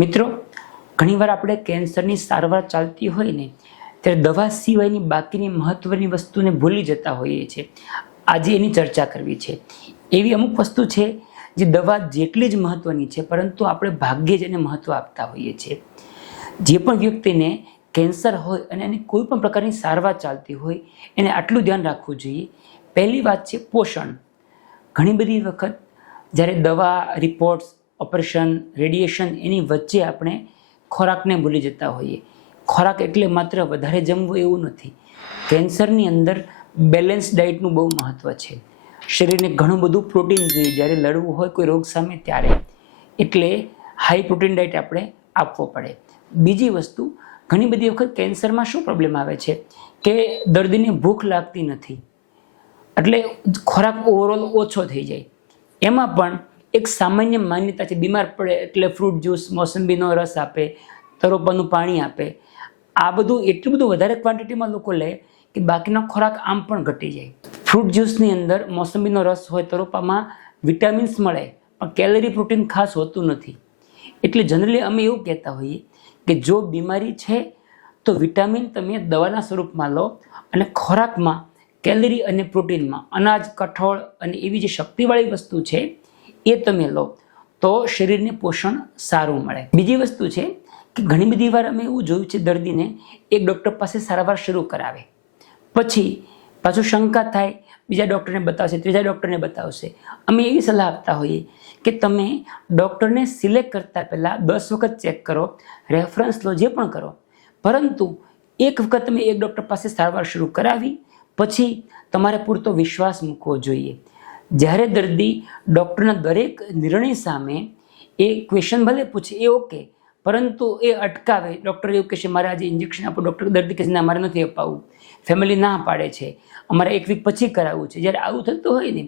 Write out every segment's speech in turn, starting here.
મિત્રો, ઘણીવાર આપણે કેન્સરની સારવાર ચાલતી હોય ને ત્યારે દવા સિવાયની બાકીની મહત્વની વસ્તુને ભૂલી જતા હોઈએ છીએ. આજે એની ચર્ચા કરવી છે. એવી અમુક વસ્તુ છે જે દવા જેટલી જ મહત્વની છે, પરંતુ આપણે ભાગ્યે જ એને મહત્વ આપતા હોઈએ છીએ. જે પણ વ્યક્તિને કેન્સર હોય અને એની કોઈ પણ પ્રકારની સારવાર ચાલતી હોય એને આટલું ધ્યાન રાખવું જોઈએ. પહેલી વાત છે પોષણ. ઘણી બધી વખત જ્યારે દવા, રિપોર્ટ્સ, ઓપરેશન, રેડિયેશન એની વચ્ચે આપણે ખોરાકને ભૂલી જતા હોઈએ. ખોરાક એટલે માત્ર વધારે જમવું એવું નથી. કેન્સરની અંદર બેલેન્સ ડાયટનું બહુ મહત્ત્વ છે. શરીરને ઘણું બધું પ્રોટીન જોઈએ જ્યારે લડવું હોય કોઈ રોગ સામે ત્યારે. એટલે હાઈ પ્રોટીન ડાયટ આપણે આપવો પડે. બીજી વસ્તુ, ઘણી બધી વખત કેન્સરમાં શું પ્રોબ્લેમ આવે છે કે દર્દીને ભૂખ લાગતી નથી, એટલે ખોરાક ઓવરઓલ ઓછો થઈ જાય. એમાં પણ એક સામાન્ય માન્યતા છે, બીમાર પડે એટલે ફ્રૂટ જ્યુસ, મોસંબીનો રસ આપે, તરોપાનું પાણી આપે. આ બધું એટલું બધું વધારે ક્વોન્ટિટીમાં લોકો લે કે બાકીનો ખોરાક આમ પણ ઘટી જાય. ફ્રૂટ જ્યુસની અંદર મોસંબીનો રસ હોય, તરોપામાં વિટામિન્સ મળે, પણ કેલરી પ્રોટીન ખાસ હોતું નથી. એટલે જનરલી અમે એવું કહેતા હોઈએ કે જો બીમારી છે તો વિટામિન તમે દવાના સ્વરૂપમાં લો અને ખોરાકમાં કેલરી અને પ્રોટીનમાં અનાજ, કઠોળ અને એવી જે શક્તિવાળી વસ્તુ છે એ તમે લો તો શરીરને પોષણ સારું મળે. બીજી વસ્તુ છે કે ઘણી બધી વાર અમે એવું જોયું છે, દર્દીને એક ડૉક્ટર પાસે સારવાર શરૂ કરાવે, પછી પાછું શંકા થાય, બીજા ડૉક્ટરને બતાવશે, ત્રીજા ડૉક્ટરને બતાવશે. અમે એવી સલાહ આપતા હોઈએ કે તમે ડૉક્ટરને સિલેક્ટ કરતાં પહેલાં 10 વખત ચેક કરો, રેફરન્સ લો, જે પણ કરો, પરંતુ એક વખત તમે એક ડૉક્ટર પાસે સારવાર શરૂ કરાવી પછી તમારે પૂરતો વિશ્વાસ મૂકવો જોઈએ. જ્યારે દર્દી ડૉક્ટરના દરેક નિર્ણય સામે એ ક્વેશ્ચન ભલે પૂછે એ ઓકે, પરંતુ એ અટકાવે, ડૉક્ટર એવું કહેશે મારે આજે ઇન્જેક્શન આપો, ડૉક્ટર દર્દી કહેશે ના મારે નથી અપાવવું, ફેમિલી ના પાડે છે, અમારે 1 વીક પછી કરાવવું છે. જ્યારે આવું થતું હોય ને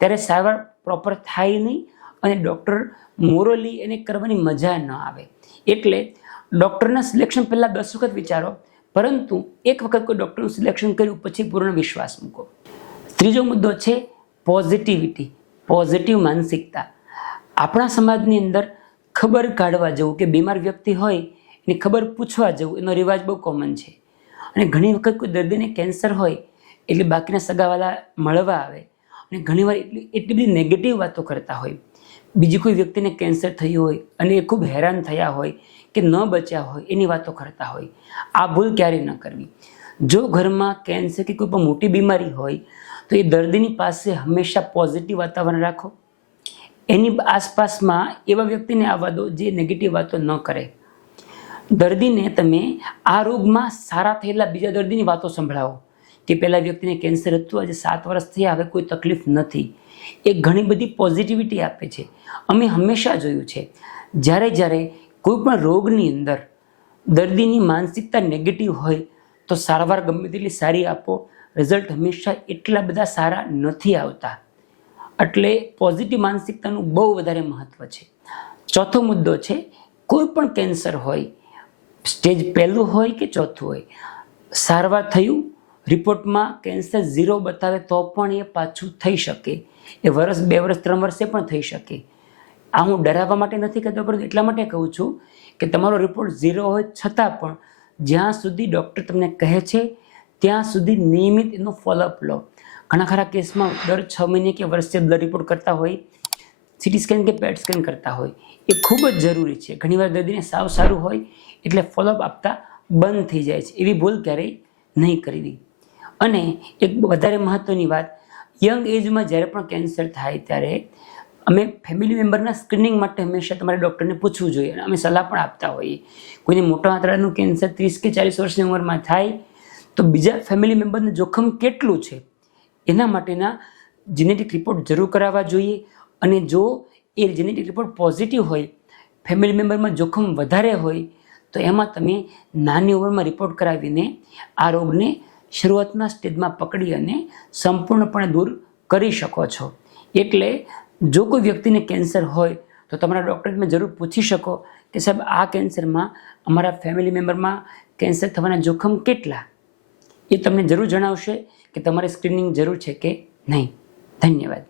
ત્યારે સારવાર પ્રોપર થાય નહીં અને ડૉક્ટર મોરલી એને કરવાની મજા ન આવે. એટલે ડૉક્ટરના સિલેક્શન પહેલાં 10 વખત વિચારો, પરંતુ એક વખત કોઈ ડૉક્ટરનું સિલેક્શન કર્યું પછી પૂર્ણ વિશ્વાસ મૂકો. ત્રીજો મુદ્દો છે પોઝિટિવિટી, પોઝિટિવ માનસિકતા. આપણા સમાજની અંદર ખબર કાઢવા જવું કે બીમાર વ્યક્તિ હોય એની ખબર પૂછવા જવું એનો રિવાજ બહુ કોમન છે. અને ઘણી વખત કોઈ દર્દીને કેન્સર હોય એટલે બાકીના સગાવાલા મળવા આવે અને ઘણીવાર એટલી બધી નેગેટિવ વાતો કરતા હોય. બીજી કોઈ વ્યક્તિને કેન્સર થયું હોય અને એ ખૂબ હેરાન થયા હોય કે ન બચ્યા હોય એની વાતો કરતા હોય. આ ભૂલ ક્યારેય ન કરવી. જો ઘરમાં કેન્સર કે કોઈ પણ મોટી બીમારી હોય તો એ દર્દીની પાસે હંમેશા પોઝિટિવ વાતાવરણ રાખો. એની આસપાસમાં એવા વ્યક્તિને આવવા દો જે નેગેટિવ વાતો ન કરે. દર્દીને તમે આ રોગમાં સારા થયેલા બીજા દર્દીની વાતો સંભળાવો કે પહેલાં વ્યક્તિને કેન્સર હતું, આજે 7 વર્ષ થયા, હવે કોઈ તકલીફ નથી. એ ઘણી બધી પોઝિટિવિટી આપે છે. અમે હંમેશા જોયું છે જ્યારે કોઈ પણ રોગની અંદર દર્દીની માનસિકતા નેગેટિવ હોય તો સારવાર ગમે તેટલી સારી આપો, રિઝલ્ટ હંમેશા એટલા બધા સારા નથી આવતા. એટલે પોઝિટિવ માનસિકતાનું બહુ વધારે મહત્ત્વ છે. ચોથો મુદ્દો છે, કોઈ પણ કેન્સર હોય, સ્ટેજ 1 હોય કે 4 હોય, સારવાર થયું, રિપોર્ટમાં કેન્સર 0 બતાવે તો પણ એ પાછું થઈ શકે. એ વર્ષ, 2 વર્ષ, 3 વર્ષે પણ થઈ શકે. આ હું ડરાવવા માટે નથી કહેતો, પરંતુ એટલા માટે કહું છું કે તમારો રિપોર્ટ 0 હોય છતાં પણ જ્યાં સુધી ડૉક્ટર તમને કહે છે ત્યાં સુધી નિયમિત એનો ફોલોઅપ લો. ઘણા ખરા કેસમાં દર 6 મહિને કે વર્ષે બ્લડ રિપોર્ટ કરતા હોય, સીટી સ્કેન કે પેટ સ્કેન કરતા હોય, એ ખૂબ જ જરૂરી છે. ઘણીવાર દર્દીને સાવ સારું હોય એટલે ફોલોઅપ આપતા બંધ થઈ જાય છે. એવી ભૂલ ક્યારેય નહીં કરવી. અને એક વધારે મહત્ત્વની વાત, યંગ એજમાં જ્યારે પણ કેન્સર થાય ત્યારે અમે ફેમિલી મેમ્બરના સ્ક્રીનિંગ માટે હંમેશા તમારે ડૉક્ટરને પૂછવું જોઈએ. અને અમે સલાહ પણ આપતા હોઈએ. કોઈને મોટા આંતરડાનું કેન્સર 30 કે 40 વર્ષની ઉંમરમાં થાય તો બીજા ફેમિલી મેમ્બરને જોખમ કેટલું છે એના માટેના જેનેટિક રિપોર્ટ જરૂર કરાવવા જોઈએ. અને જો એ જેનેટિક રિપોર્ટ પોઝિટિવ હોય, ફેમિલી મેમ્બરમાં જોખમ વધારે હોય, તો એમાં તમે નાની ઉંમરમાં રિપોર્ટ કરાવીને આ રોગને શરૂઆતના સ્ટેજમાં પકડી અને સંપૂર્ણપણે દૂર કરી શકો છો. એટલે જો કોઈ વ્યક્તિને કેન્સર હોય તો તમારા ડૉક્ટરને તમે જરૂર પૂછી શકો કે સાહેબ આ કેન્સરમાં અમારા ફેમિલી મેમ્બરમાં કેન્સર થવાના જોખમ કેટલા. એ તમને જરૂર જણાવશે કે તમારે સ્ક્રીનિંગ જરૂર છે કે નહીં. ધન્યવાદ.